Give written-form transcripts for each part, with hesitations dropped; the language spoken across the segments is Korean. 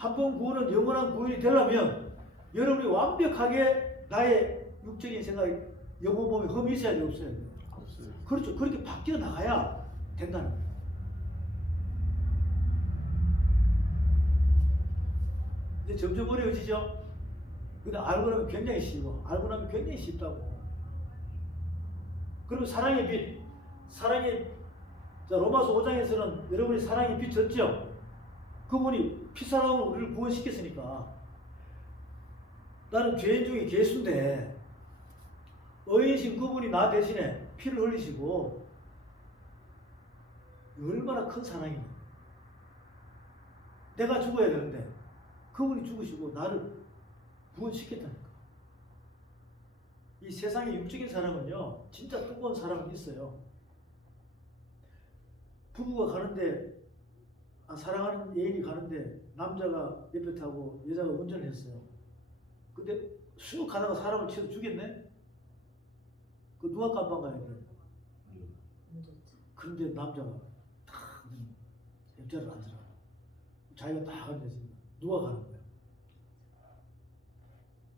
한 번 구원은 영원한 구원이 되려면 여러분이 완벽하게 나의 육적인 생각, 영혼 몸에 흠이 있어야 돼, 없어야 돼? 없어요. 그렇죠. 그렇게 바뀌어 나가야 된다는 거예요. 이제 점점 어려워지죠? 근데 알고 나면 굉장히 쉬워. 알고 나면 굉장히 쉽다고. 그리고 사랑의 빛. 자, 로마서 5장에서는 여러분이 사랑의 빛 졌죠? 그분이 피사랑으로 우리를 구원시켰으니까. 나는 죄인 중에 괴수인데, 의인이신 그분이 나 대신에 피를 흘리시고, 얼마나 큰 사랑이냐. 내가 죽어야 되는데, 그분이 죽으시고 나를 구원시켰다니까. 이 세상의 육적인 사랑은요, 진짜 뜨거운 사랑은 있어요. 부부가 가는데, 사랑하는 애인이 가는데 남자가 옆에 타고 여자가 운전을 했어요. 근데 쑥 가다가 사람을 치러 죽였네? 그 누가 깜빡 가야 돼? 그런데 남자가 딱 옆자리를 앉으라. 자기가 딱 앉았습니다. 누가 가는 거야?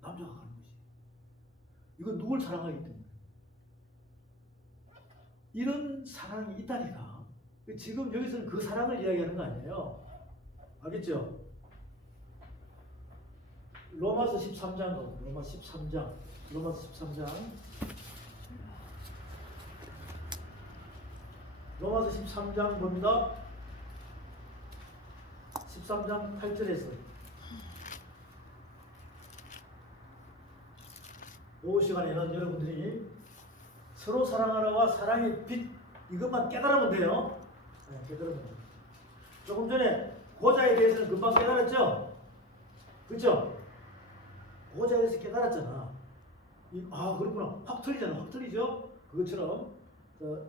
남자가 가는 거지. 이건 누굴 사랑하기 때문에. 이런 사랑이 있다니까. 지금 여기서는 그 사랑을 이야기하는 거 아니에요. 알겠죠? 로마서 13장, 로마서 13장. 로마서 13장 봅니다. 13장 8절에서 오후 시간에는 여러분들이 서로 사랑하라와 사랑의 빛 이것만 깨달으면 돼요. 네, 깨달으면 돼요. 조금 전에 고자에 대해서는 금방 깨달았죠? 그렇죠? 고자에 대해서 깨달았잖아. 그렇구나. 확 틀리잖아. 확 틀리죠? 그것처럼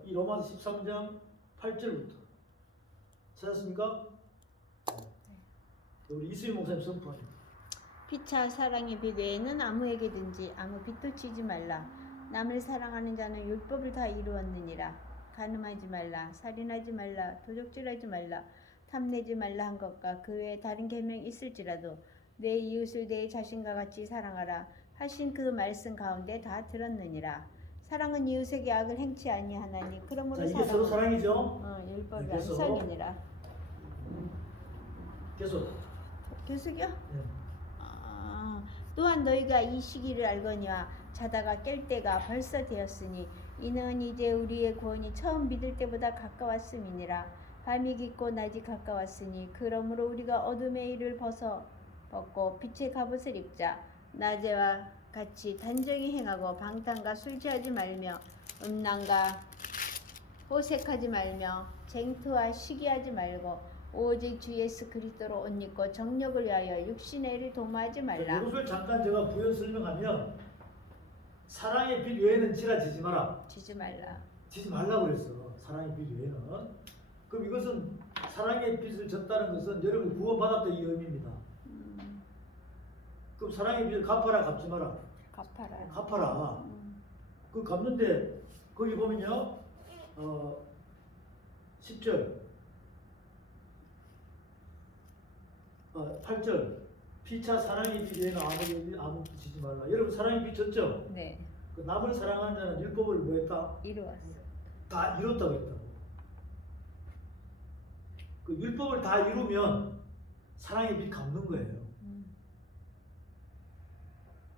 이 로마서 13장 8절부터 찾았습니까? 우리 이수희 목사님 선포합니다. 피차 사랑의 빛 외에는 아무에게든지 아무 빛도 치지 말라. 남을 사랑하는 자는 율법을 다 이루었느니라. 간음하지 말라, 살인하지 말라, 도적질하지 말라, 탐내지 말라 한 것과 그 외에 다른 계명이 있을지라도 내 이웃을 내 자신과 같이 사랑하라 하신 그 말씀 가운데 다 들었느니라. 사랑은 이웃에게 악을 행치 아니하나니 그러므로 자, 이게 서로 사랑이죠? 율법이 네, 계속. 이상이니라. 계속. 계속이요? 네. 또한 너희가 이 시기를 알거니와 자다가 깰 때가 벌써 되었으니 이는 이제 우리의 구원이 처음 믿을 때보다 가까웠음이니라. 밤이 깊고 낮이 가까웠으니 그러므로 우리가 어둠의 일을 벗고 빛의 갑옷을 입자. 낮에와 같이 단정히 행하고 방탕과 술 취하지 말며 음란과 호색하지 말며 쟁투와 시기하지 말고 오직 주 예수 그리스도로 옷 입고 정욕을 위하여 육신의 일을 도모하지 말라. 이것을 잠깐 제가 부연 설명하면 사랑의 빛 외에는 지지 마라. 지지 말라. 지지 말라고 그랬어. 사랑의 빛 외에는. 그럼 이것은 사랑의 빛을 졌다는 것은 여러분이 구원받았다 이 의미입니다. 그럼 사랑의 빛을 갚아라, 갚지 마라. 갚아라. 갚아라. 그 갚는데 거기 보면요, 10절, 8절. 피차 사랑의 빛 외에는 아무 지지 말라. 여러분 사랑의 빛 졌죠? 네. 그 남을 사랑하는 자는 율법을 뭐 했다? 이루었어. 다 이뤘다고 했다고. 그 율법을 다 이루면 사랑의 빛 갚는 거예요.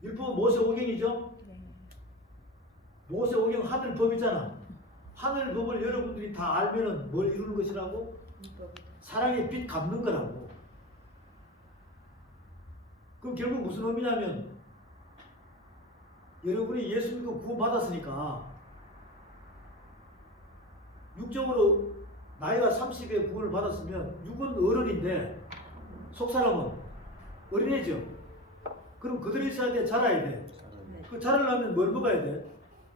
율법은 모세오경이죠? 네. 모세오경 하늘법이잖아. 하늘법을 여러분들이 다 알면은 뭘 이루는 것이라고? 사랑의 빛 갚는 거라고. 그럼 결국 무슨 의미냐면 여러분이 예수 믿고 구원받았으니까 육적으로 나이가 30에 구원을 받았으면 육은 어른인데 속사람은 어린애죠. 그럼 그들이 있어야 돼, 자라야 돼. 그 자라려면 뭘 먹어야 돼?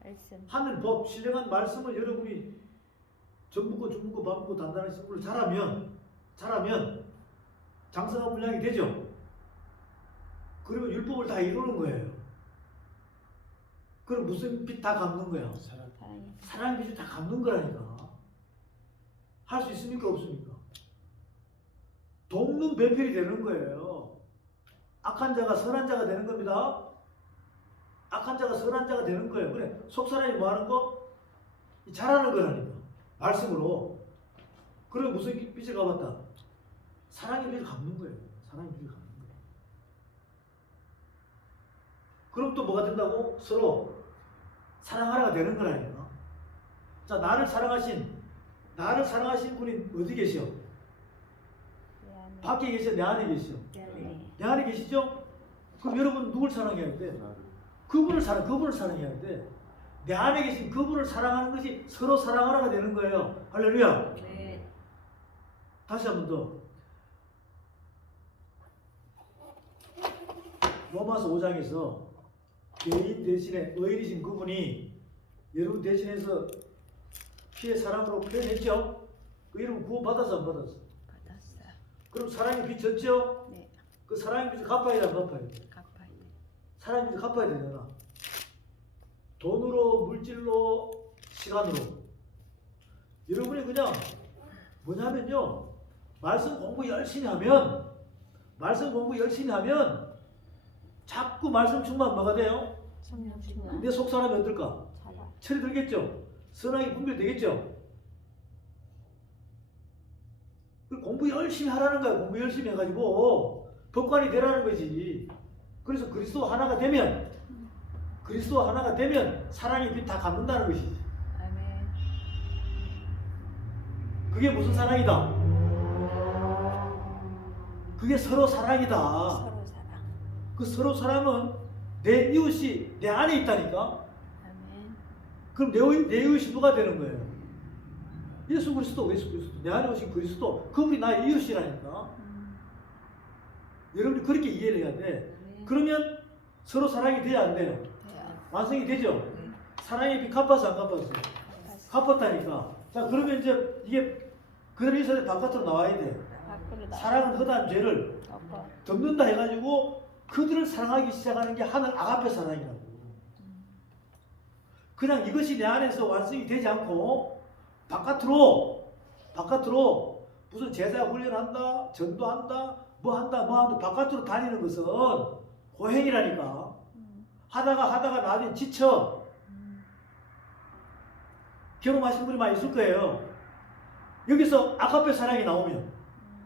말씀. 하늘 법, 신령한 말씀을 여러분이 전묻고 중묻고 밥묻고 단단한 식물을 자라면 장성한 분량이 되죠. 그러면 율법을 다 이루는 거예요. 그럼 무슨 빛 다 갚는 거야? 사랑의 빛을 다 갚는 거라니까. 할 수 있습니까? 없습니까? 돕는 배필이 되는 거예요. 악한 자가 선한 자가 되는 겁니다. 악한 자가 선한 자가 되는 거예요. 그래, 속 사람이 뭐 하는 거? 잘하는 거라니까. 말씀으로. 그리고 무슨 빚을 갚았다? 사랑의 빚을 갚는 거예요. 사랑의 빚을 갚는 거예요. 그럼 또 뭐가 된다고? 서로 사랑하라가 되는 거라니까. 자, 나를 사랑하신 분이 어디 계셔? 밖에 계셔? 내 안에 계셔? 내 안에 계시죠? 그럼 여러분 누굴 사랑해야 돼? 그분을 사랑해야 돼. 내 안에 계신 그분을 사랑하는 것이 서로 사랑하라가 되는 거예요. 할렐루야. 네. 다시 한 번 더. 로마서 5장에서 죄인 대신에 의인이신 그분이 여러분 대신해서 피의 사랑으로 표현했죠? 그 이름 구원받아서 안 받았어? 받았어요. 그럼 사랑이 빚졌죠? 네. 그 사랑의 빚을 갚아야 돼, 안 갚아야 돼? 갚아야 돼. 사랑의 빚을 갚아야 되잖아. 돈으로, 물질로, 시간으로. 여러분이 그냥 뭐냐면요, 말씀 공부 열심히 하면 자꾸 말씀 충만 뭐가 돼요? 성령 충만. 내 속 사람이 어떨까? 살아. 철이 들겠죠? 선하게 분별되겠죠? 공부 열심히 하라는 거야. 공부 열심히 해가지고 법관이 되라는 거지. 그래서 그리스도 하나가 되면 사랑의 빚 다 갚는다는 것이지. 아멘. 그게 무슨 사랑이다? 그게 서로 사랑이다. 서로 사랑. 그 서로 사랑은 내 이웃이 내 안에 있다니까. 아멘. 그럼 내 이웃이 누가 되는 거예요? 예수 그리스도. 내 안에 오신 그리스도. 그분이 나의 이웃이라니까. 여러분이 그렇게 이해를 해야 돼. 그러면 서로 사랑이 돼야 안 돼요? 돼요. 완성이 되죠? 사랑의 빚 갚아서 안 갚았어? 갚았다니까. 자, 그러면 이제 이게 그대로 있어야 돼. 바깥으로 나와야 돼. 밖으로 나와. 사랑은 허다한 죄를 덮어. 덮는다 해가지고 그들을 사랑하기 시작하는 게 하늘 아가페 사랑이라고. 그냥 이것이 내 안에서 완성이 되지 않고 바깥으로 무슨 제자 훈련한다, 전도한다, 뭐 한다 바깥으로 다니는 것은 고행이라니까. 하다가 나중에 지쳐. 경험하신 분이 많이 있을 거예요. 여기서 아가페 사랑이 나오면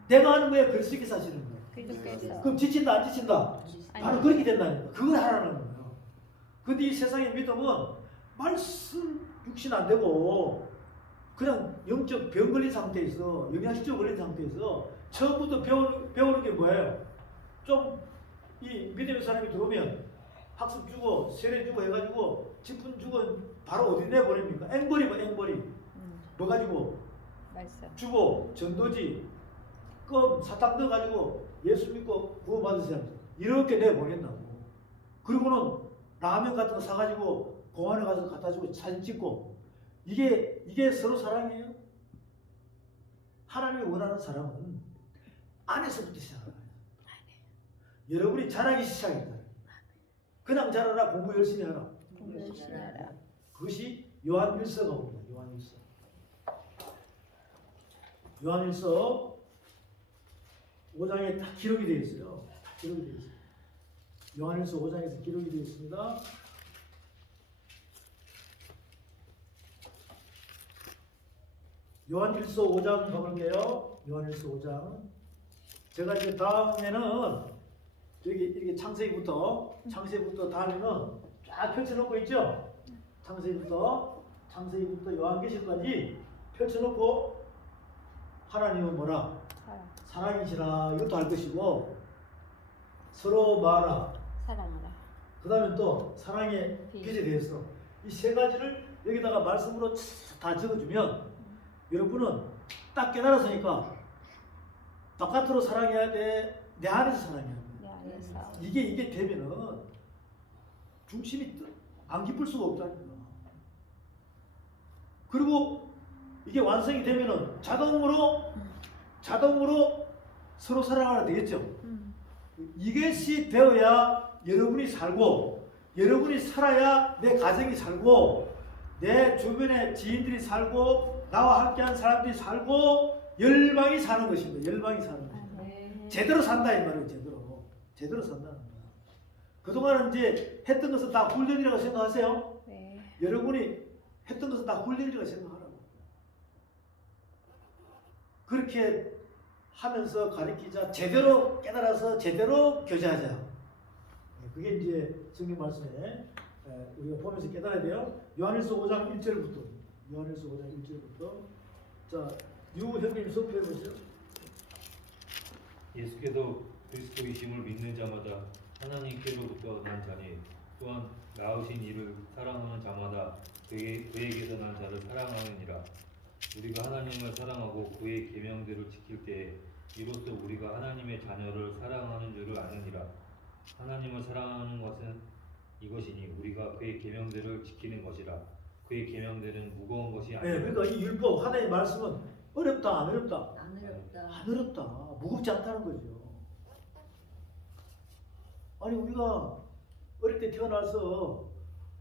내가 하는 거에 그리스도께 사시는 거예요. 그리스도께서. 그럼 지친다 안 지친다? 바로 그렇게 된다니까. 그걸 하라는 거예요. 근데 이 세상의 믿음은 말씀 육신 안 되고 그냥 영적 병 걸린 상태에서, 영양실조 걸린 상태에서 처음부터 배우는 게 뭐예요? 좀 이 믿음의 사람이 들어오면 학습 주고 세례 주고 해가지고 직분 주고 바로 어디 내버립니까? 앵벌이 뭐 가지고 말씀. 주고 전도지 껌 사탕 넣어가지고 예수 믿고 구원받으세요. 이렇게 내보낸다고. 그리고는 라면 같은 거 사가지고 공원에 가서 갖다 주고 사진 찍고 이게 서로 사랑이에요? 하나님이 원하는 사람은 안에서부터 시작하는 거예요. 여러분이 잘하기 시작합니다. 그냥 잘하라. 공부 열심히 하라. 공부 열심히 하라. 그것이 요한일서가 옵니다. 요한일서 5장에 다 기록이 되어 있어요. 요한일서 5장에서 기록이 되어 있습니다. 요한일서 5장 가볼게요. 요한일서 5장. 제가 이제 다음에는 여기 이렇게 창세기부터 다음에는 쫙 펼쳐놓고 있죠. 창세기부터 요한계시까지 펼쳐놓고 하나님은 뭐라? 사랑이시라. 이것도 할 것이고 서로 말하라. 사랑하라. 그 다음에 또 사랑의 빚에 대해서 이 세 가지를 여기다가 말씀으로 다 적어주면 여러분은 딱 깨달았으니까 바깥으로 사랑해야 돼? 내 안에서 사랑해야 돼? 내 안에서. 이게 되면은 중심이 안 기쁠 수가 없다니까. 그리고 이게 완성이 되면은 자동으로 서로 사랑하라 되겠죠. 이것이 되어야 여러분이 살고, 여러분이 살아야 내 가정이 살고, 내 주변의 지인들이 살고, 나와 함께하는 사람들이 살고, 열방이 사는 것입니다. 열방이 사는 것입니다. 아멘. 제대로 산다 이 말이에요. 제대로 산다는 거야. 그동안은 이제 했던 것은 다 훈련이라고 생각하세요. 네. 여러분이 했던 것은 다 훈련이라고 생각하라고. 그렇게 하면서 가르치자, 제대로 깨달아서 제대로 교제하자. 그게 이제 성경 말씀에 우리가 보면서 깨달아야 돼요. 요한일서 5장 1절부터. 요한일서 5장 1절부터. 자, 유 형님 선포해 보세요. 예수께서 그리스도이심을 믿는 자마다 하나님께로부터 난 자니 또한 나으신 이를 사랑하는 자마다 그에게서 난 자를 사랑하느니라. 우리가 하나님을 사랑하고 그의 계명들을 지킬 때에 이로써 우리가 하나님의 자녀를 사랑하는 줄을 아느니라. 하나님을 사랑하는 것은 이것이니 우리가 그의 계명들을 지키는 것이라. 그의 계명들은 무거운 것이 네, 아니라 그러니까 이 율법 하나님의 말씀은 어렵다 안 어렵다? 안 어렵다. 안 어렵다. 무겁지 않다는 거죠. 아니 우리가 어릴 때 태어나서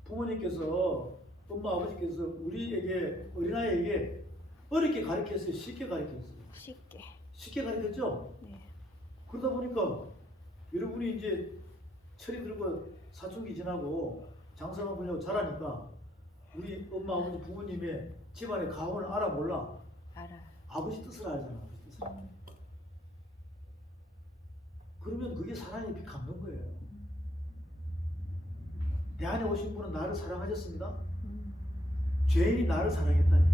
부모님께서 엄마 아버지께서 우리에게 어린아이에게 어렵게 가르쳤어요. 쉽게 가르쳤어요. 쉽게 가르쳤죠. 네. 그러다 보니까 여러분이 이제 철이 들고 사춘기 지나고 장성한 분야고 자라니까 우리 엄마 아버지 부모님의 집안의 가문을 알아 몰라? 알아. 아버지 뜻을 알잖아. 아버지 뜻을. 그러면 그게 사랑의 빛 갚는 거예요. 내 안에 오신 분은 나를 사랑하셨습니다. 죄인이 나를 사랑했다니까.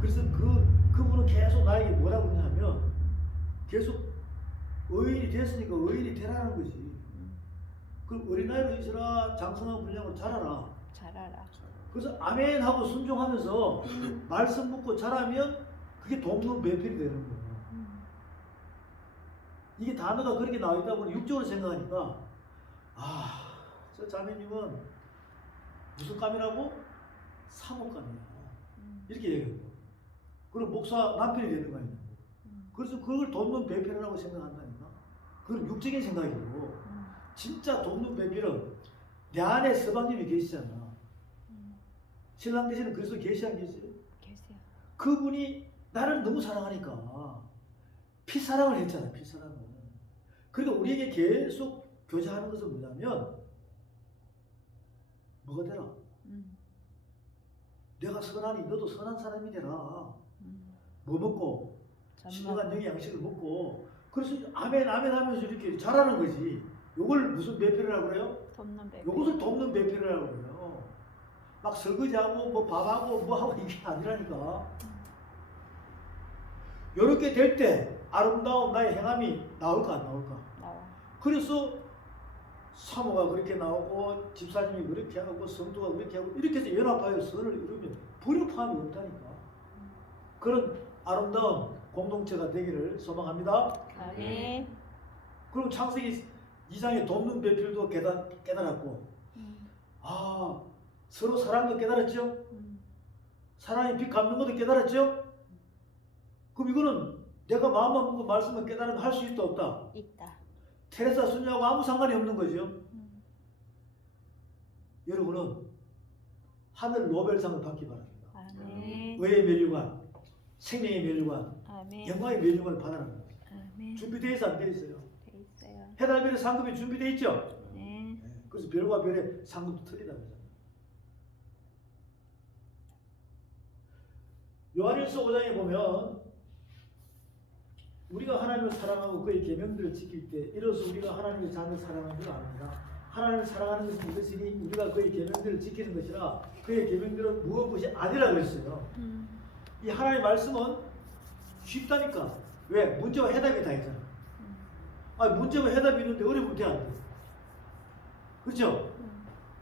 그래서 그분은 계속 나에게 뭐라고 그러냐면 계속 의인이 됐으니까 의인이 되라는 거지. 그럼 어린아이로 있으라 장성한 분량으로 자라라. 잘알아. 그래서 아멘 하고 순종하면서 말씀 묻고 자라면 그게 돕는 배필이 되는 거예요. 이게 단어가 그렇게 나와 있다 보니 육적으로 생각하니까 저 자매님은 무슨 감이라고? 사목감이야. 이렇게 얘기해요. 그럼 목사 남편이 되는 거 아니냐. 그래서 그걸 돕는 배필이라고 생각한다니까. 그건 육적인 생각이고 진짜 돕는 배필은 내 안에 서방님이 계시잖아. 신랑 대신에 그리스도 계시 안 계세요? 계세요. 그분이 나를 너무 사랑하니까 피사랑을 했잖아요. 피사랑을. 그러니까 우리에게 계속 교제하는 것은 뭐냐면 뭐가 되라? 내가 선하니 너도 선한 사람이 되라. 뭐 먹고? 신령한 영의 양식을 먹고. 그래서 아멘 아멘 하면서 이렇게 잘하는 거지. 요걸 무슨 배필이라고 그래요? 돕는 배필. 요것을 돕는 배필이라고 그래요. 막 설거지하고 뭐 밥하고 뭐 하고 이게 아니라니까. 요렇게 될 때 아름다운 나의 행함이 나올까 안 나올까? 나와. 그래서 사모가 그렇게 나오고 집사님이 그렇게 하고 성도가 그렇게 하고 이렇게 해서 연합하여 선을 이루면 불협화음이 없다니까. 그런 아름다운 공동체가 되기를 소망합니다. 아멘. 그럼 창세기 2장의 돕는 배필도 깨달았고 서로 사랑도 깨달았죠? 사랑의 빛 갚는 것도 깨달았죠? 그럼 이거는 내가 마음만 먹고 말씀을 깨달으면 할 수 있다 없다? 있다. 테레사 순녀하고 아무 상관이 없는 거죠. 여러분은 하늘 노벨상을 받기 바랍니다. 아멘. 의의 면류관, 생명의 면류관, 아멘. 영광의 면류관을 받아라는 거예요. 아멘. 준비되어 있어 안 되어 있어요? 돼 있어요. 해달별의 상급이 준비되어 있죠? 네. 그래서 별과 별의 상급도 틀리다 그러잖아요. 요한일서 5장에 보면 우리가 하나님을 사랑하고 그의 계명들을 지킬 때 이로써 우리가 하나님의 자녀를 사랑하는 줄 압니다. 하나님을 사랑하는 것은 이것이니 우리가 그의 계명들을 지키는 것이라 그의 계명들은 무엇이 아니라 그랬어요. 이 하나님의 말씀은 쉽다니까. 왜? 문제와 해답이 다 있잖아. 문제와 해답이 있는데 어려우면 돼, 안 돼? 그렇죠?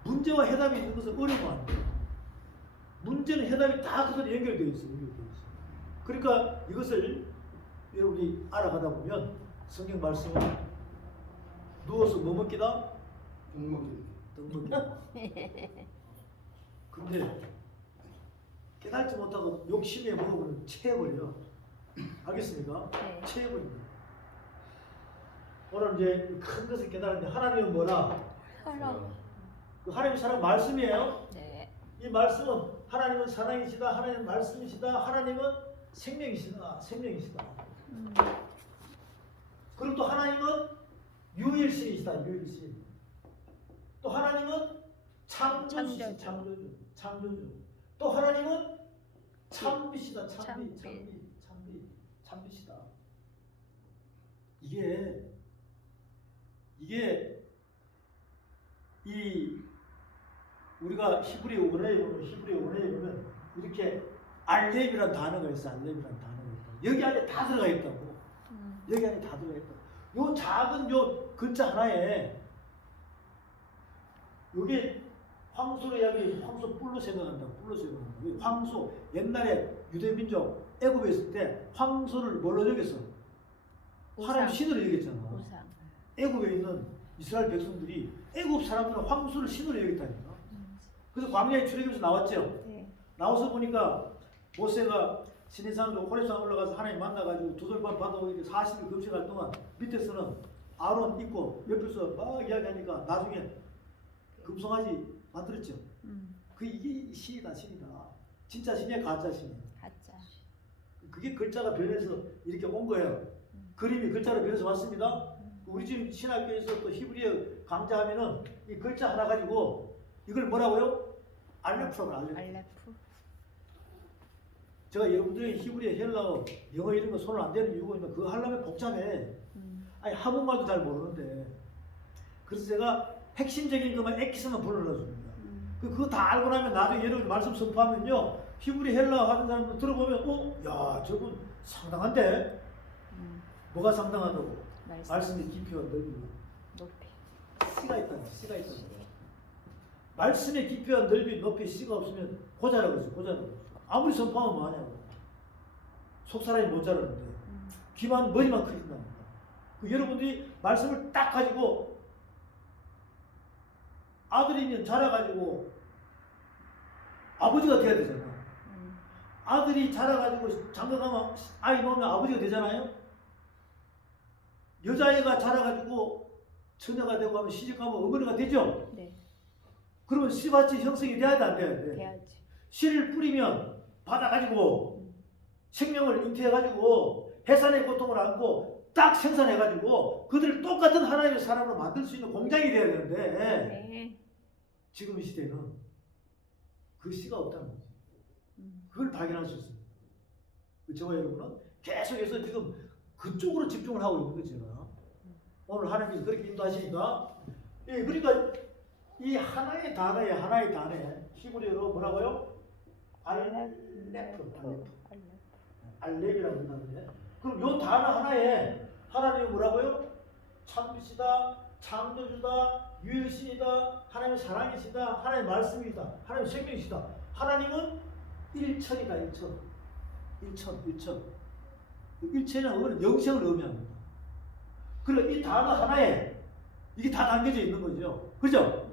문제와 해답이 있는 것은 어려우면 안 돼. 문제는 해답이 다 그대로 연결되어 있어요. 그러니까 이것을 여러분이 알아가다 보면 성경 말씀은 누워서 뭐 먹기다? 떡 먹기다. 근데 깨달지 못하고 욕심에 먹어버리면 체해버려. 알겠습니까? 네. 체해버립니다. 오늘 이제 큰 것을 깨달았는데 하나님은 뭐라? 사랑. 그 하나님의 사랑 말씀이에요. 네. 이 말씀은 하나님은 사랑이시다. 하나님은 말씀이시다. 하나님은 생명이시다. 생명이시다. 그리고 또 하나님은 유일신이시다. 유일신. 또 하나님은 창조주시다. 창조주. 창조주. 또 하나님은 참빛이다. 참빛. 참빛. 참빛이다. 이게 이 우리가 히브리 원어에 보면 이렇게 알렙이라는 단어가 있어. 알렙이라는 단어가 있다. 여기 안에 다 들어가 있다고. 여기 안에 다 들어가 있다. 요 작은 요 글자 하나에 요게 황소로 이야기 황소 뿔로 생각한다. 뿔로 생각한다. 황소 옛날에 유대민족 애굽에 있을 때 황소를 뭘로 여겼어? 하나님 신으로 여겼잖아. 우상. 애굽에 있는 이스라엘 백성들이 애굽 사람들은 황소를 신으로 여겼다니까. 그래서 광야에 출애굽에서 나왔죠. 네. 나와서 보니까 모세가 시내산으로 호렙산 올라가서 하나님 만나가지고 두들반 받아오기 40일 금식할 동안 밑에서는 아론 있고 옆에서 막 이야기하니까 나중에 금송아지 만들었죠. 이게 신이다. 진짜 신이야 가짜 신이야. 가짜. 그게 글자가 변해서 이렇게 온 거예요. 그림이 글자로 변해서 왔습니다. 우리 지금 신학교에서 또 히브리어 강좌하면은 이 글자 하나 가지고 이걸 뭐라고요? 알레프라고 알레프. 알레프. 제가 여러분들이 히브리어, 헬라어, 영어 이런 거 손을 안 대는 이유가 있는데 그거 하려면 복잡해. 아니 한국말도 잘 모르는데. 그래서 제가 핵심적인 것만 엑기스만 불러넣어줍니다. 그거 다 알고 나면 나중에 여러분이 말씀 선포하면요. 히브리, 헬라어 하는 사람들 들어보면 야 저분 상당한데? 뭐가 상당하다고? 말씀의 깊이와 넓이와 높이. 씨가 있다는 말씀의 깊이와 넓이, 높이, 씨가 없으면 고자라고 했어요. 고자라고. 아무리 선포하면 뭐하냐고. 속 사람이 못 자라는데 귀만 머리만 크진답니다. 여러분들이 말씀을 딱 가지고 아들이면 자라가지고 아버지가 돼야 되잖아. 아들이 자라가지고 장가가면 아이 놓으면 아버지가 되잖아요. 여자애가 자라가지고 처녀가 되고 하면 시집가면 어머니가 되죠. 네. 그러면 씨밭이 형성이 돼야 돼, 안 돼야 돼? 돼야지. 씨를 뿌리면 받아가지고 생명을 잉태해가지고 해산의 고통을 안고 딱 생산해가지고 그들을 똑같은 하나님의 사람으로 만들 수 있는 공장이 돼야 되는데 네. 지금 이 시대는 그 씨가 없다는 거지. 그걸 발견할 수 있어요. 저와 여러분은 계속해서 지금 그쪽으로 집중을 하고 있는 거죠. 오늘 하나님께서 그렇게 인도하시니까 예, 그러니까 이 하나의 단어에 히브리어로 뭐라고요? 알렙이라고 한다는데 그럼 요 단어 하나에 하나님이 뭐라고요? 참빛이다, 창조주다, 유일신이다, 하나님의 사랑이시다, 하나님의 말씀이다, 하나님의 생명이시다. 하나님은 일천이다. 일천이라는 것은 영생을 의미합니다. 그럼 이 단어 하나에 이게 다 담겨져 있는 거죠. 그죠?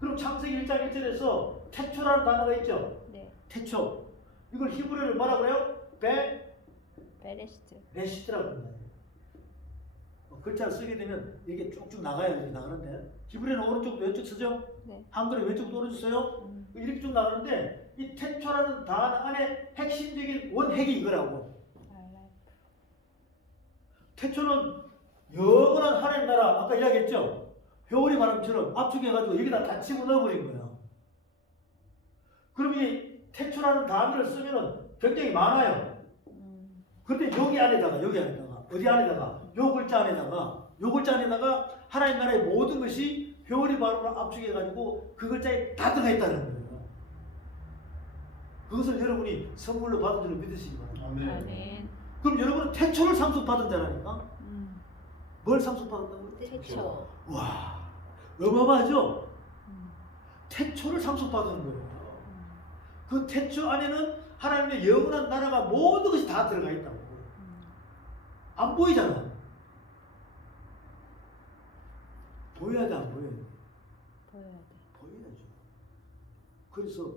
그럼 창세기 1장 1절에서 태초라는 단어가 있죠. 네. 태초. 이걸 히브리어로 뭐라 그래요? 베레시트라고 합니다. 글자를 쓰게 되면 이렇게 쭉쭉 나가는데 히브리어는 오른쪽도 왼쪽 쓰죠? 네. 한글은 왼쪽도 오른쪽 써요? 이렇게 쭉 나가는데 이 태초라는 단어 안에 핵심적인 원핵이 이거라고. 태초는 영원한 하나님 나라, 아까 이야기했죠? 회오리 바람처럼 압축해가지고 여기다 다 집어넣어버린 거예요. 그럼 이 태초라는 단어를 쓰면은 굉장히 많아요. 근데 여기 안에다가 어디 안에다가 요 글자 안에다가 하나님 나라의 모든 것이 회오리 바람으로 압축해가지고 그 글자에 다 들어있다는 거예요. 그것을 여러분이 선물로 받은 줄로 믿으시기 바랍니다. 아멘. 그럼 여러분은 태초를 상속받은 자라니까? 뭘 상속받았다고요? 태초. 와, 어마어마하죠? 태초를 상속받은 거예요. 그 태초 안에는 하나님의 영원한 나라가 모든 것이 다 들어가 있다고. 안 보이잖아. 보여야 돼, 안 보여야 돼? 보여야죠. 그래서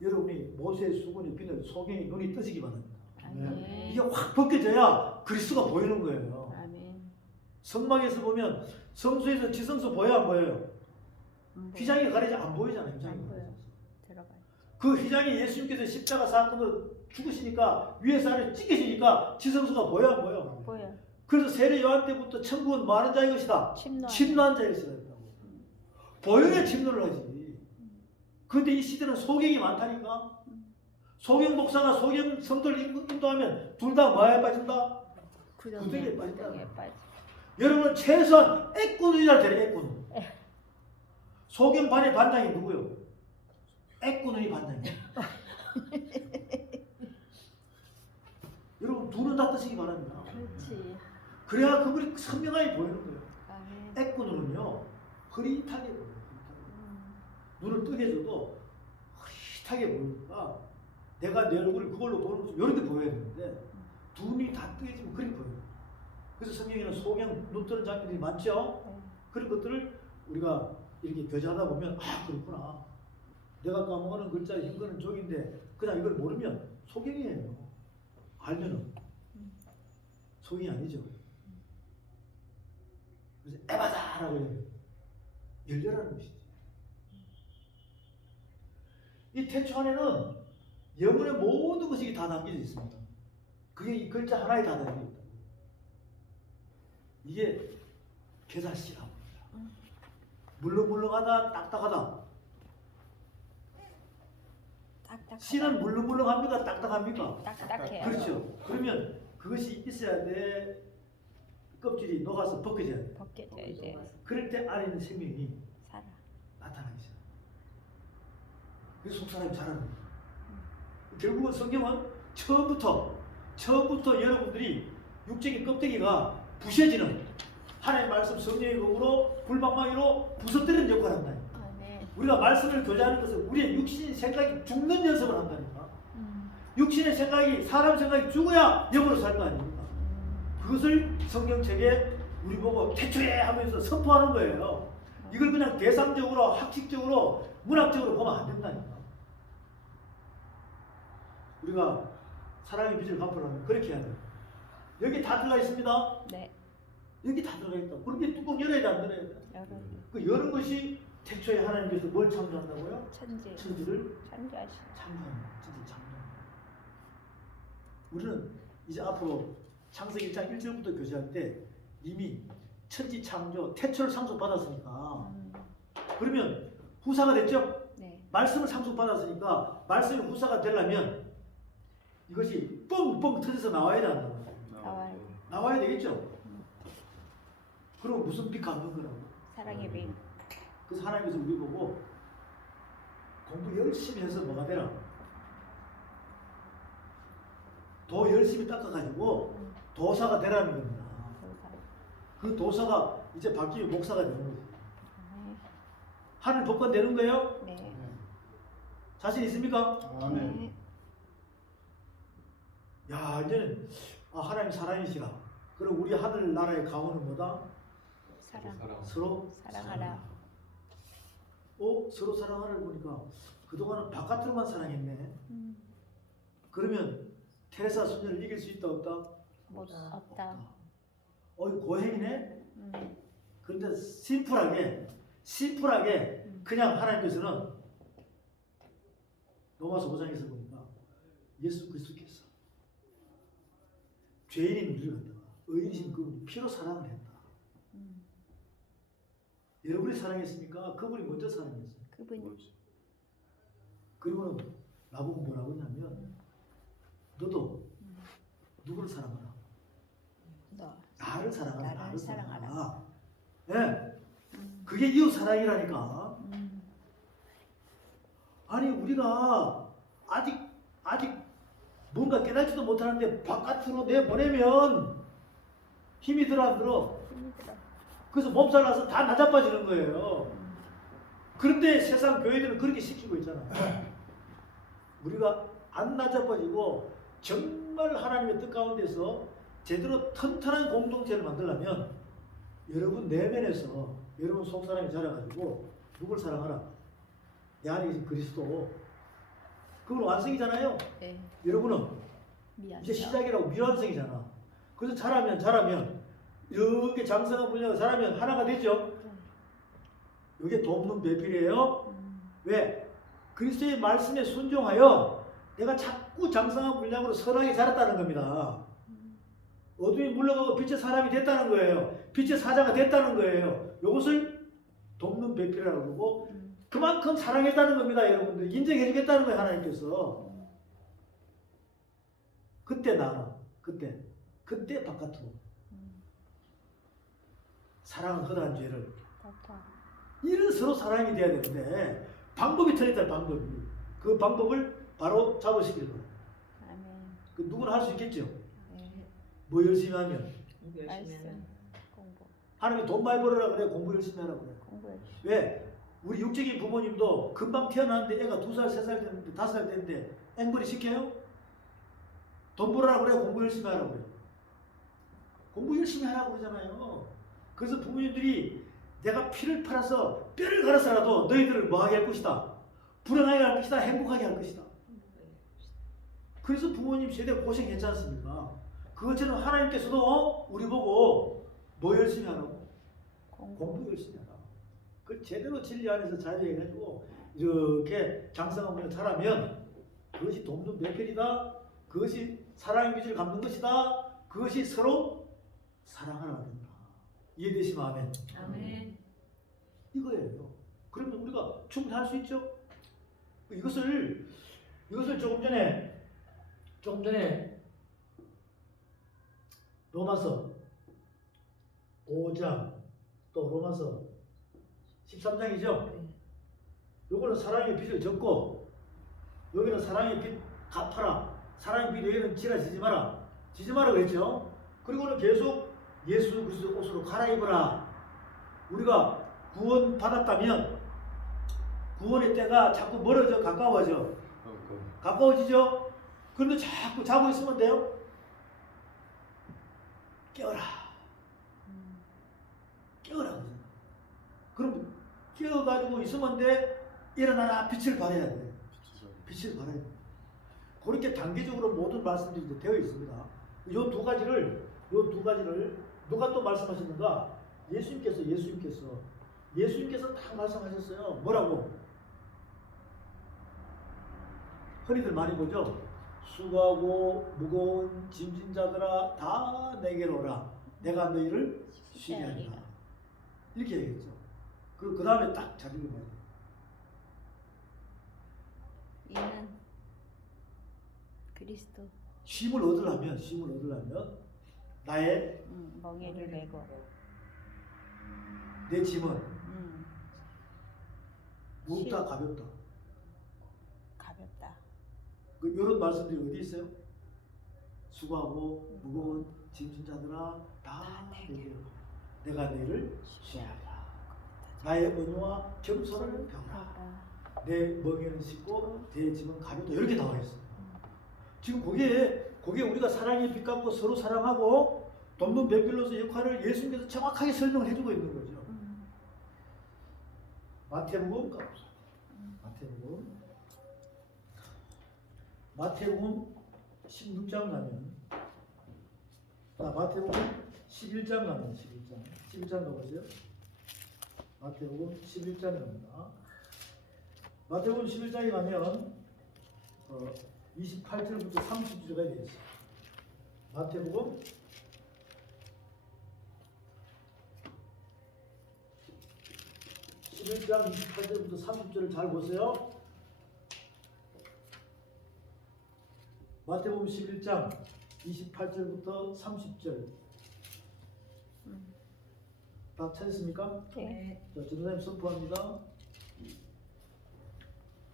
여러분이 모세의 수건이 비는 소경이 눈이 뜨시기 바랍니다. 아멘. 이게 확 벗겨져야 그리스도가 보이는 거예요. 아멘. 성막에서 보면 성소에서 지성소 보여 안 보여요? 휘장이 가리지 안 보이잖아요. 휘장이 안 보여. 가리지. 들어가요. 그 휘장이 예수님께서 십자가 사건으로 죽으시니까 위에서 아래 찢겨지니까 지성소가 보여 안 보여? 보여. 그래서 세례 요한 때부터 천국은 뭐 하는 자의 것이다? 침노한 자의 것이다 했다고. 보여야 침노를 하지. 근데 이 시대는 소경이 많다니까. 소경 목사가 소경 성도를 인도하면 둘 다 뭐에 빠진다? 구덩이에 빠진다. 여러분 최소한 애꾸눈이라 되래. 애꾸눈. 소경 반의 반장이 누구요? 애꾸눈이 반장이에요. 여러분 눈은 다 뜨시기 바랍니다. 그렇지. 그래야 그분이 선명하게 보이는 거예요. 아멘. 애꾸눈은요 흐릿하게 보여요. 눈을 뜨게 해줘도 흐릿하게 보이니까 내가 내 얼굴을 그걸로 보는 것처럼 이렇게 보여야 되는데 눈이 다 뜨개지면 그렇게 보여요. 그래서 성경에는 소경 눈 뜨는 장면들이 많죠. 그런 것들을 우리가 이렇게 교제하다 보면 아 그렇구나. 내가 까먹는 글자 흰 거는 종인데 그냥 이걸 모르면 소경이에요. 알면은 소경이 아니죠. 그래서 에바다라고 해요. 열려라는 것이죠. 이 태초 안에는 영혼의 모든 것이 다 담겨져 있습니다. 그게 이 글자 하나에 다 담겨 있다. 이게 계산씨라고 합니다. 물렁물렁하다, 딱딱하다. 씨는 물렁물렁합니까? 딱딱합니까? 딱딱해요. 그렇죠. 그러면 그것이 있어야 돼. 껍질이 녹아서 벗겨져야 돼. 벗겨져야 돼. 그럴 때 안에 있는 생명이 살아. 나타나기 시작. 그래서 속 사람이 자라는 거예요. 결국은 성경은 처음부터 여러분들이 육적인 껍데기가 부셔지는 하나님의 말씀 성령의 검으로 불방망이로 부서뜨리는 역할을 한다. 아멘. 우리가 말씀을 교제하는 것은 우리의 육신의 생각이 죽는 연습을 한다니까. 육신의 생각이 사람 생각이 죽어야 영으로 살 거 아닙니까? 그것을 성경책에 우리 보고 태초에 하면서 선포하는 거예요. 이걸 그냥 계상적으로 학식적으로 문학적으로 보면 안 된다니까. 우리가 사랑의 빚을 갚으려면 그렇게 해야 돼요. 여기 다 들어가 있습니다. 네. 여기 다 들어가 있다. 그렇게 뚜껑 열어야 돼, 안 열어야 돼? 여러분. 그 여는 것이 태초에 하나님께서 뭘 창조한다고요? 천지. 천지를 창조하시. 창조합니다. 천지 창조합니다. 우리는 이제 앞으로 창세기 1장 1절부터 교제할 때 이미 천지 창조, 태초를 상속받았으니까 그러면 후사가 됐죠? 네. 말씀을 상속받았으니까 말씀이 후사가 되려면 이것이 뻥뻥 터져서 나와야 된다. 나와야 되겠죠? 그럼 무슨 빛 갚는 거라고? 사랑의 빛. 그래서 하나님께서 우리 보고 공부 열심히 해서 뭐가 되라? 도 열심히 닦아가지고 도사가 되라는 겁니다. 그 도사가 이제 바뀌면 목사가 되는 거죠. 하늘 복권 되는 거예요? 네. 자신 있습니까? 네. 야 이제는 하나님 사랑이시라. 그럼 우리 하늘나라의 가문은 뭐다? 사랑. 서로 사랑하라. 서로 사랑하라 보니까 그동안은 바깥으로만 사랑했네. 그러면 테레사 수녀를 이길 수 있다 없다? 없다. 이거 고행이네. 그런데 심플하게 그냥 하나님께서는 로마서 5장에서 보니까 예수 그리스도께서 죄인인 우리를 갖다가 의인이신 그분이 피로 사랑을 했다. 여러분이 사랑했습니까? 그분이 먼저 사랑했어요. 그분이. 그리고는 나보고 뭐라고 했냐면 너도 누구를 사랑하라? 나를 사랑하라. 나를 사랑하라. 네. 그게 이웃 사랑이라니까. 아니 우리가 아직 뭔가 깨닫지도 못하는데 바깥으로 내보내면 힘이 들어 안 들어? 힘이 들어. 그래서 몸살 나서 다 나자빠지는 거예요. 그런데 세상 교회들은 그렇게 시키고 있잖아. 우리가 안 나자빠지고 정말 하나님의 뜻 가운데서 제대로 튼튼한 공동체를 만들려면 여러분 내면에서 여러분 속사람이 자라가지고 누굴 사랑하라? 내 안에 계신 그리스도. 그건 완성이잖아요. 네. 여러분은 미안해요. 이제 시작이라고 미완성이잖아. 그래서 자라면 이렇게 장성한 분야가 자라면 하나가 되죠. 이게 돕는 배필이에요. 왜? 그리스도의 말씀에 순종하여 내가 자꾸 장성한 분량으로 선하게 자랐다는 겁니다. 어둠이 물러가고 빛의 사람이 됐다는 거예요. 빛의 사자가 됐다는 거예요. 이것을 돕는 배필이라고 그러고 그만큼 사랑했다는 겁니다. 여러분들 인정해 주겠다는 거예요. 하나님께서. 그때 나가. 그때 바깥으로. 사랑은 허다한 죄를. 이런 서로 사랑이 돼야 되는데 방법이 틀렸다. 방법이. 그 방법을 바로 잡으시길 바랍니다. 그 누구나 할 수 있겠죠. 뭐 열심히 하면. 하나님이 돈 많이 벌으라 그래. 공부 열심히 하라 그래. 왜? 우리 육적인 부모님도 금방 태어났는데 애가 2살, 3살 됐는데 5살 됐는데 앵벌이 시켜요? 돈 벌으라 그래. 공부 열심히 하라고 그래. 공부 열심히 하라고 그러잖아요. 그래서 부모님들이 내가 피를 팔아서 뼈를 갈아서라도 너희들을 뭐하게 할 것이다. 불행하게 할 것이다. 행복하게 할 것이다. 그래서 부모님 세대 고생했지 않습니까? 그것처럼 하나님께서도 우리 보고 뭐 열심히 하라고? 공부 열심히 하라고. 그 제대로 진리 안에서 자유해가지고 이렇게 장성하며 자라면 그것이 돕는 배필이다. 그것이 사랑의 빛을 갚는 것이다. 그것이 서로 사랑하라 된다. 이해되시면 아멘. 아멘. 이거예요. 그러면 우리가 충분히 할 수 있죠? 이것을 조금 전에 로마서 5장 또 로마서 13장이죠? 요거는 사랑의 빚을 졌고 여기는 사랑의 빚 갚아라. 사랑의 빚 여기는 지지 마라 그랬죠? 그리고는 계속 예수 그리스도 옷으로 갈아입어라. 우리가 구원 받았다면 구원의 때가 자꾸 멀어져 가까워지죠? 그런데 자꾸 자고 있으면 돼요? 깨어라. 그럼 깨어가지고 있으면 돼. 일어나라. 빛을 발해야 돼. 빛을 발해야 돼. 그렇게 단계적으로 모든 말씀들이 되어 있습니다. 요 두 가지를 누가 또 말씀하셨는가? 예수님께서 다 말씀하셨어요. 뭐라고? 흔히들 많이 보죠? 수고하고 무거운 짐진 자들아 다 내게로 오라. 내가 너희를 쉬게 하리라. 이렇게 얘기했죠. 그 다음에 딱 잘 읽어봐야 돼요. 이는 그리스도 쉼을 얻으려면 나의 멍에를 메고 내 짐은 무겁다 가볍다. 이런 말씀들이 어디 있어요? 수고하고 무거운 짐진 자들아 다 내게로 내가 너희를 쉬하리라. 나의 은혜와 겸손을 배우라. 내 멍에는 쉽고 내 짐은 가볍다. 이렇게 나와 있어요. 지금 거기에 우리가 사랑의 빛 갚고 서로 사랑하고 돕는 배필로서 역할을 예수님께서 정확하게 설명을 해주고 있는 거죠. 마태복음 16장 가면 마태복음 11장 가면 11장 가보세요. 마태복음 11장 갑니다. 마태복음 11장에 가면 28절부터 30절까지 되어 있어요. 마태복음 11장 28절부터 30절을 잘 보세요. 마태복음 11장 28절부터 30절 다 찾았습니까? 네. 자, 전도사님 선포합니다.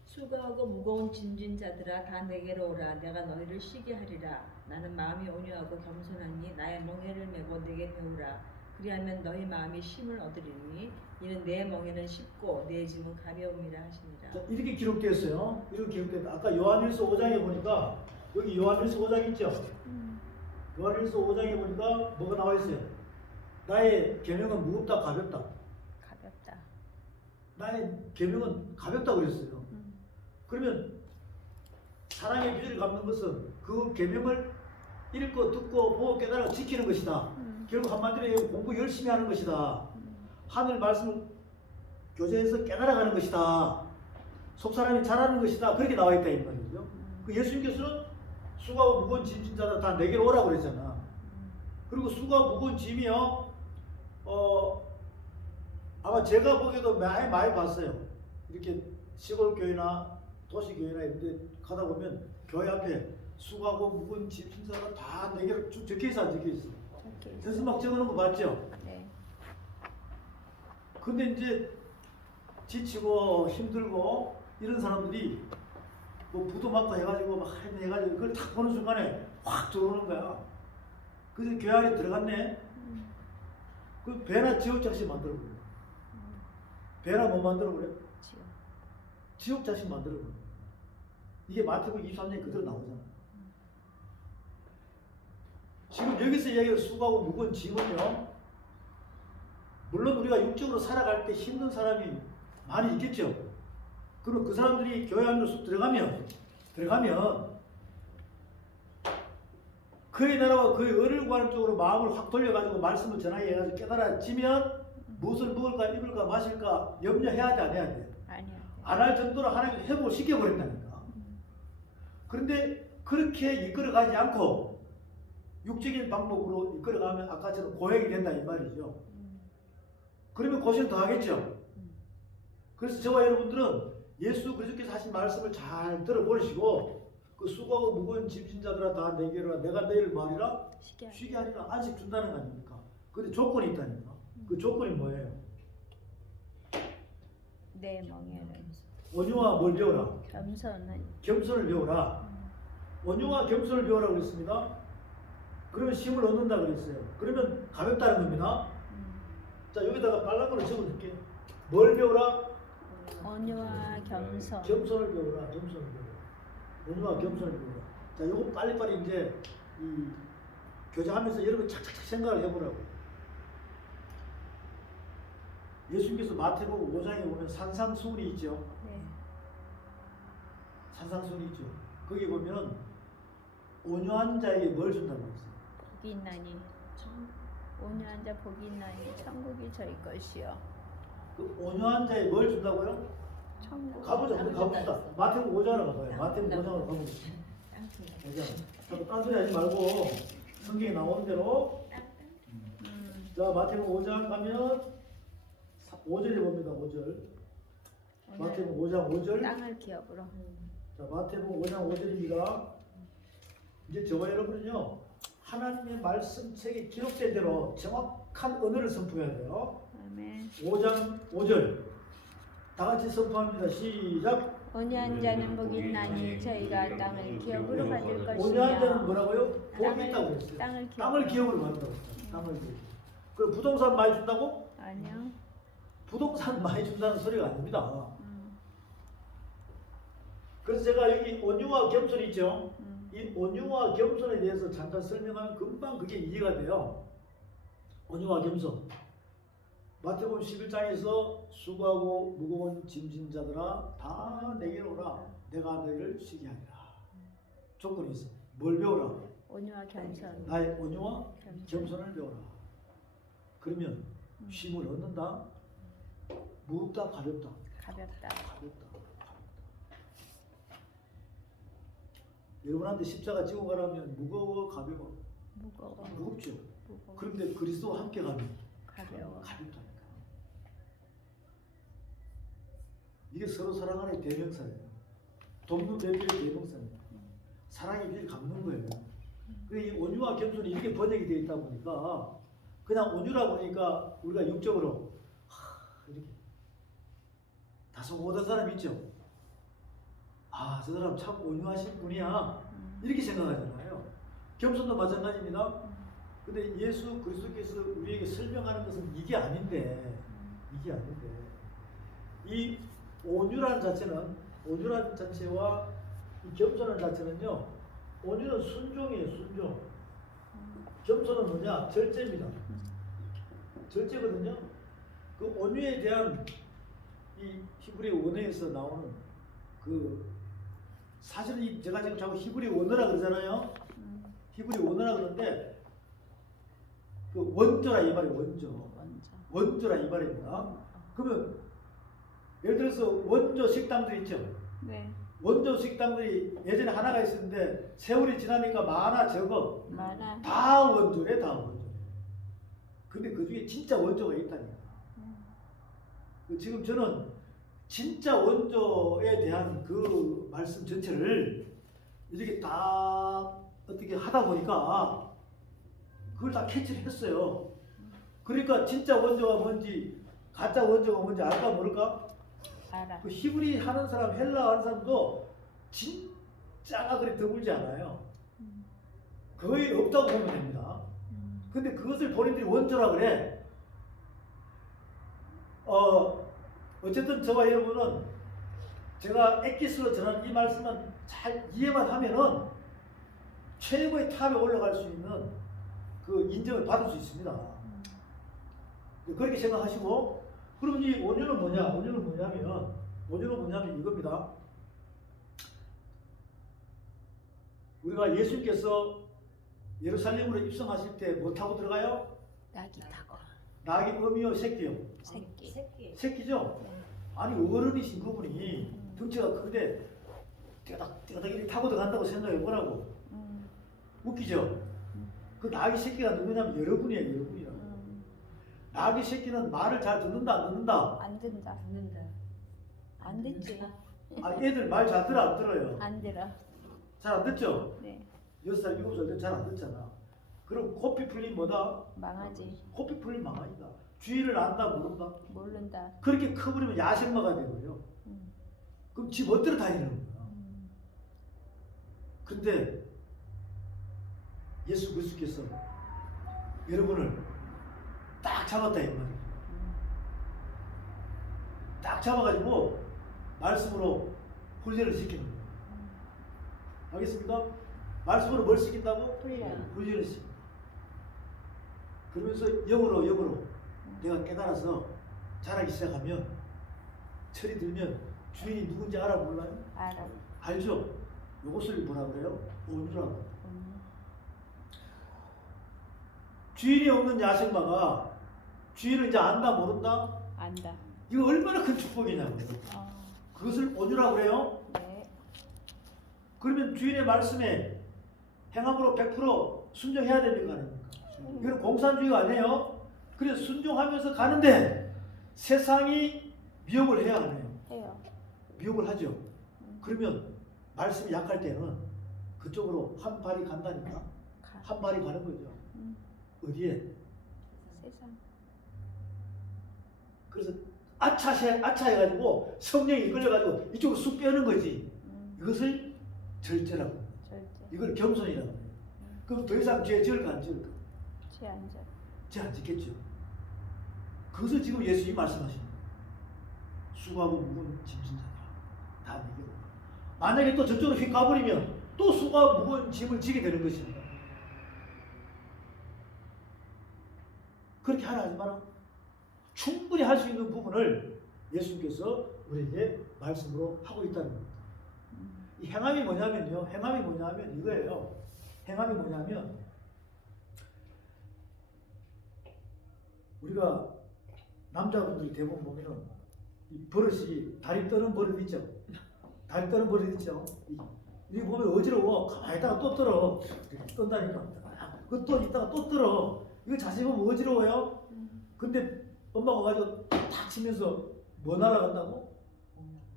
수고하고 무거운 짐진 자들아 다 내게로 오라. 내가 너희를 쉬게 하리라. 나는 마음이 온유하고 겸손하니 나의 멍에를 메고 내게 배우라. 그리하면 너희 마음이 쉼을 얻으리니 이는 내 멍에는 쉽고 내 짐은 가벼움이라 하시니라. 자, 이렇게 기록되었어요. 이렇게 기록됐다. 아까 요한일서 5장에 보니까 여기 요한일서 5장 있죠? 요한일서 5장에 보니까 뭐가 나와 있어요? 나의 계명은 무겁다 가볍다. 나의 계명은 가볍다 그랬어요. 그러면 사랑의 빚을 갚는 것은 그 계명을 읽고 듣고 보고 깨달아 지키는 것이다. 결국 한마디로 공부 열심히 하는 것이다. 하늘 말씀을 교제해서 깨달아가는 것이다. 속사람이 잘하는 것이다. 그렇게 나와 있다 이 말이죠. 그 예수님께서는 수고하고 무거운 짐진 자들 다 내게로 오라고 그랬잖아. 그리고 수가 무거운 짐이요. 아마 제가 보기에도 많이 봤어요. 이렇게 시골 교회나 도시 교회나 이런 데 가다 보면 교회 앞에 수가고 무거운 짐 신사가 다 4개로 쭉 적혀 있어, 안 적혀 있어. 이렇게 있어요. 그래서 막 적어놓은 거 봤죠? 네. 근데 이제 지치고 힘들고 이런 사람들이 뭐 부도 맞고 해가지고 막 해가지고 그걸 탁 보는 순간에 확 들어오는 거야. 그래서 교회 안에 들어갔네. 그 배나 지옥자식 만들어 버려. 배나 뭐 만들어 버려? 지금. 지옥자식 만들어 버려. 이게 마태복음 23장에 그대로 나오잖아. 지금 여기서 이야기하는 수고하고 무거운 짐은요, 물론 우리가 육적으로 살아갈 때 힘든 사람이 많이 있겠죠. 그럼 그 사람들이 교회 안으로 쑥 들어가면 그의 나라와 그의 의를 구하는 쪽으로 마음을 확 돌려가지고 말씀을 전하게 해가지고 깨달아지면 무엇을 먹을까 입을까 마실까 염려해야 돼 안 해야 돼? 아니요. 안 할 정도로 하나님이 회복을 시켜버린다니까. 그런데 그렇게 이끌어가지 않고 육적인 방법으로 이끌어가면 아까처럼 고행이 된다 이 말이죠. 그러면 고생 더 하겠죠. 그래서 저와 여러분들은 예수 그리스도께서 하신 말씀을 잘 들어보시고 그 수고하고 무거운 짐진자들아 다 내게로 내가 내일 말이라 쉬게 하리라 안식 준다는 거 아닙니까? 근데 조건이 있다니까. 그 조건이 뭐예요? 내 멍에는 온유와 뭘 배워라? 겸손을 배워라. 온유와 겸손을 배우라고 그랬습니다. 그러면 힘을 얻는다 그랬어요. 그러면 가볍다는 겁니다. 자, 여기다가 빨간 걸로 적어줄게. 뭘 배우라? 온유와 겸손. 겸손을 배우라. 겸손을 배우라. 온유와 겸손을 배우라. 자, 요거 빨리빨리 이제 이 교제하면서 여러분 착착착 생각을 해보라고. 예수님께서 마태복음 5장에 보면 산상수훈이 있죠. 네. 산상수훈이 있죠. 거기 보면 온유한 자에게 뭘 준다고 했어요? 복이 있나니 온유한 자 복이 있나니 천국이 저희 것이요. 그 온유한 자에 뭘 준다고요? 천국. 가보자. 우리 가봅시다. 마태복음 5장으로 가봐요. 마태복음 5장으로 가보자. 5장. 딴 소리 하지 말고 성경에 나오는 대로. 자, 마태복음 5장 가면 5절에 봅니다. 5절. 마태복음 5장 5절. 땅을 기업으로. 자, 마태복음 5장 5절입니다. 이제 저와 여러분은요, 하나님의 말씀책에 기록된 대로 정확한 언어를 선포해야 돼요. 아멘. 5장 5절. 다 같이 선포합니다. 시작. 온유한 자는 복이 있나니 저희가 땅을 기업으로 받을 것이며. 온유한 자는 뭐라고요? 복이 땅을- 있다고 했어요. 땅을 땅을 기업으로 받는다고 했어요. 땅을 기업. 그럼 부동산 많이 준다고? 아니요. 부동산 많이 준다는 소리가 아닙니다. 그래서 제가 여기 온유와 겸손이 있죠. 이 온유와 겸손에 대해서 잠깐 설명하면 금방 그게 이해가 돼요. 온유와 겸손. 마태복음 11장에서 수고하고 무거운 짐진 자들아 다 내게로 오라. 내가 너희를 쉬게 하리라. 조건이 있어. 뭘 배워라? 온유와 겸손. 나의 온유와 겸손을 배워라. 그러면 쉼을 얻는다. 무겁다, 가볍다. 가볍다. 가볍다. 여러분한테 십자가 지고 가라면 무거워, 가벼워? 무거워. 무겁죠. 무거워. 그런데 그리스도와 함께 가면 가벼워. 가볍다니까. 이게 서로 사랑하는 대명사예요. 돕는 배필의 대명사입니다. 사랑의 비를 갚는 거예요. 이 온유와 겸손이 이렇게 번역이 되어 있다 보니까 그냥 온유라 보니까 우리가 육적으로 이렇게 다소 오던 사람 있죠. 아, 저 사람 참 온유하신 분이야. 이렇게 생각하잖아요. 겸손도 마찬가지입니다. 근데 예수 그리스도께서 우리에게 설명하는 것은 이게 아닌데, 이 온유란 자체는, 온유란 자체와 이 겸손한 자체는요, 온유는 순종이에요, 순종. 겸손은 뭐냐? 절제입니다. 절제거든요. 그 온유에 대한 이 히브리 원어에서 나오는 그 사실은 제가 지금 자꾸 히브리 원어라 그러잖아요. 히브리 원어라 그러는데 그 원조라 이 말이에요. 원조라 이 말입니다. 그러면 예를 들어서 원조 식당들 있죠. 네. 원조 식당들이 예전에 하나가 있었는데 세월이 지나니까 많아 적어. 많아. 다 원조래, 다 원조. 근데 그 중에 진짜 원조가 있다니까. 지금 저는 진짜 원조에 대한 그 말씀 전체를 이렇게 다 어떻게 하다 보니까 그걸 다 캐치를 했어요. 그러니까 진짜 원조가 뭔지 가짜 원조가 뭔지 알까 모를까? 알아. 그 히브리 하는 사람, 헬라 하는 사람도 진짜가 그리 드물지 않아요. 거의 없다고 보면 됩니다. 근데 그것을 본인들이 원조라 그래. 어쨌든 저와 여러분은 제가 엑기스로 전하는 이 말씀은 잘 이해만 하면은 최고의 탑에 올라갈 수 있는 그 인정을 받을 수 있습니다. 그렇게 생각하시고, 그럼 이 원유는 뭐냐? 원유는 뭐냐면 이겁니다. 우리가 예수님께서 예루살렘으로 입성하실 때 뭐 타고 들어가요? 낙이 타고. 낙이 어미요, 새끼요? 새끼. 새끼죠? 네. 아니 어른이신 그분이 덩치가 큰데 떼가닥 이렇게 타고 들어간다고 생각해 보라고. 웃기죠? 그 낙이 새끼가 누구냐면 여러분이에요, 여러분이라고. 낙이 새끼는 말을 잘 듣는다, 안 듣는다? 안 된다. 듣는다. 안 듣지. 아, 애들 말 잘 들어, 안 들어요? 안 들어. 잘 안 듣죠? 네. 6살, 7살 때 잘 안 듣잖아. 그럼 코피 풀림 뭐다? 망하지. 코피 풀림 망하니까. 주의를 안다, 모른다? 모른다. 그렇게 커버리면 야생마가 되고요. 그럼 지 멋대로 다니는 거야. 근데 예수 그리스도께서 여러분을 딱 잡았다 이 말이에요. 딱 잡아가지고 말씀으로 훈련을 시키는 거예요. 알겠습니까? 말씀으로 뭘 시킨다고? 훈련을 시킨다. 그러면서 영으로 내가 깨달아서 자라기 시작하면 철이 들면 주인이 누군지 알아 몰라요? 알아. 알죠? 이것을 뭐라 그래요? 온유라고. 주인이 없는 야생마가 주인을 이제 안다 모른다? 안다. 이거 얼마나 큰 축복이냐고요. 그것을 온유라고 그래요. 네. 그러면 주인의 말씀에 행함으로 100% 순종해야 됩니까? 아닙니까? 이건 공산주의가 아니에요. 그래서 순종하면서 가는데 세상이 미혹을 해야 하네요. 해요. 미혹을 하죠. 그러면 말씀이 약할 때는 그쪽으로 한 발이 간다니까. 가. 한 발이 가는 거죠. 어디에? 세상. 그래서 아차 해가지고 성령이 이끌려가지고 이쪽으로 쑥 빼는 거지. 이것을 절제라고. 절대. 이걸 겸손이라고 해요. 그럼 더 이상 죄 지을까 안 지을까? 죄 안 져. 죄 안 짓겠죠. 그것을 지금 예수님이 말씀하시는 거예요. 수고하고 무거운 짐진 자들아 다 내게로 오라. 만약에 또 저쪽으로 휙 가버리면 또 수고하고 무거운 짐을 지게 되는 것입니다. 그렇게 하라 하지 마라. 충분히 할 수 있는 부분을 예수님께서 우리에게 말씀으로 하고 있다는 겁니다. 이 행함이 뭐냐면요. 행함이 뭐냐면 이거예요. 행함이 뭐냐면 우리가 남자분들이 대부분 보면은 이 버릇이 다리 떠는 버릇 있죠. 다리 떠는 버릇 있죠. 이게 보면 어지러워. 가만히 있다가 또 떨어. 이렇게 떤다니까. 그또 있다가 또 떨어. 이거 자세히 보면 어지러워요. 근데 엄마가 가지고 탁 치면서 뭐 날아간다고?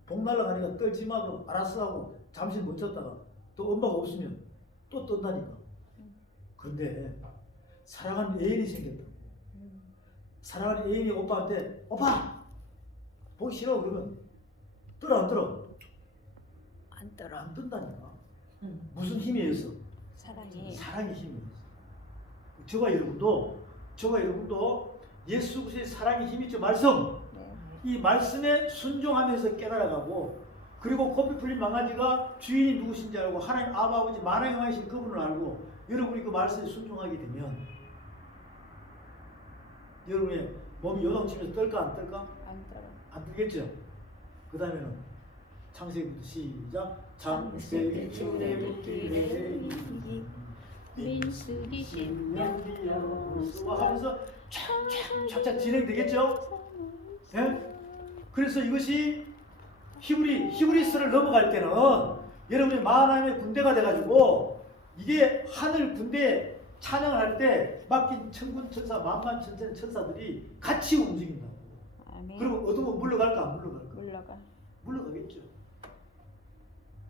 복 날아가니까 떨지 마. 그럼 알았어 하고 잠시 못 쳤다가 또 엄마가 없으면 또 떤다니까. 그런데 사랑하는 애인이 생겼다. 사랑하는 애인이 오빠한테 오빠! 보기 싫어 그러면 떨어 안 떨어? 안 떨어. 안 뜬다니까. 무슨 힘에 의해서? 사랑이. 사랑의 힘에 의해서. 저와 여러분도 예수 그리스도의 사랑의 힘이 있죠. 말씀. 네. 이 말씀에 순종하면서 깨달아가고 그리고 코피 풀린 망아지가 주인이 누구신지 알고 하나님 아버지 만왕의 왕이신 그분을 알고 여러분이 그 말씀에 순종하게 되면 여러분의 몸이 요동치면서 떨까 안 떨까? 안 떨어. 안 떨겠죠? 그 다음에는 창세기부터 시작. 창세기 출애굽기 민수기 신명기여호수아 하면서 촥촥촥 진행되겠죠? 예? 그래서 이것이 히브리스를 넘어갈 때는 여러분이 마하나임의 군대가 돼가지고 이게 하늘 군대 찬양을 할 때 맡긴 천군 천사 만만 천천 천사들이 같이 움직인다고. 아멘. 그리고 어둠은 물러갈까 안 물러갈까? 물러가. 물러가겠죠.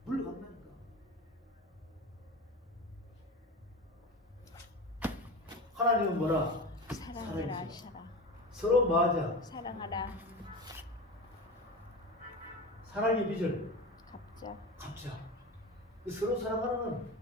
물러간다니까. 하나님은 뭐라? 사랑하라 사랑이죠. 하셔라. 서로 뭐하자? 사랑하라. 사랑의 비전 갑자. 갑자. 그 서로 사랑하는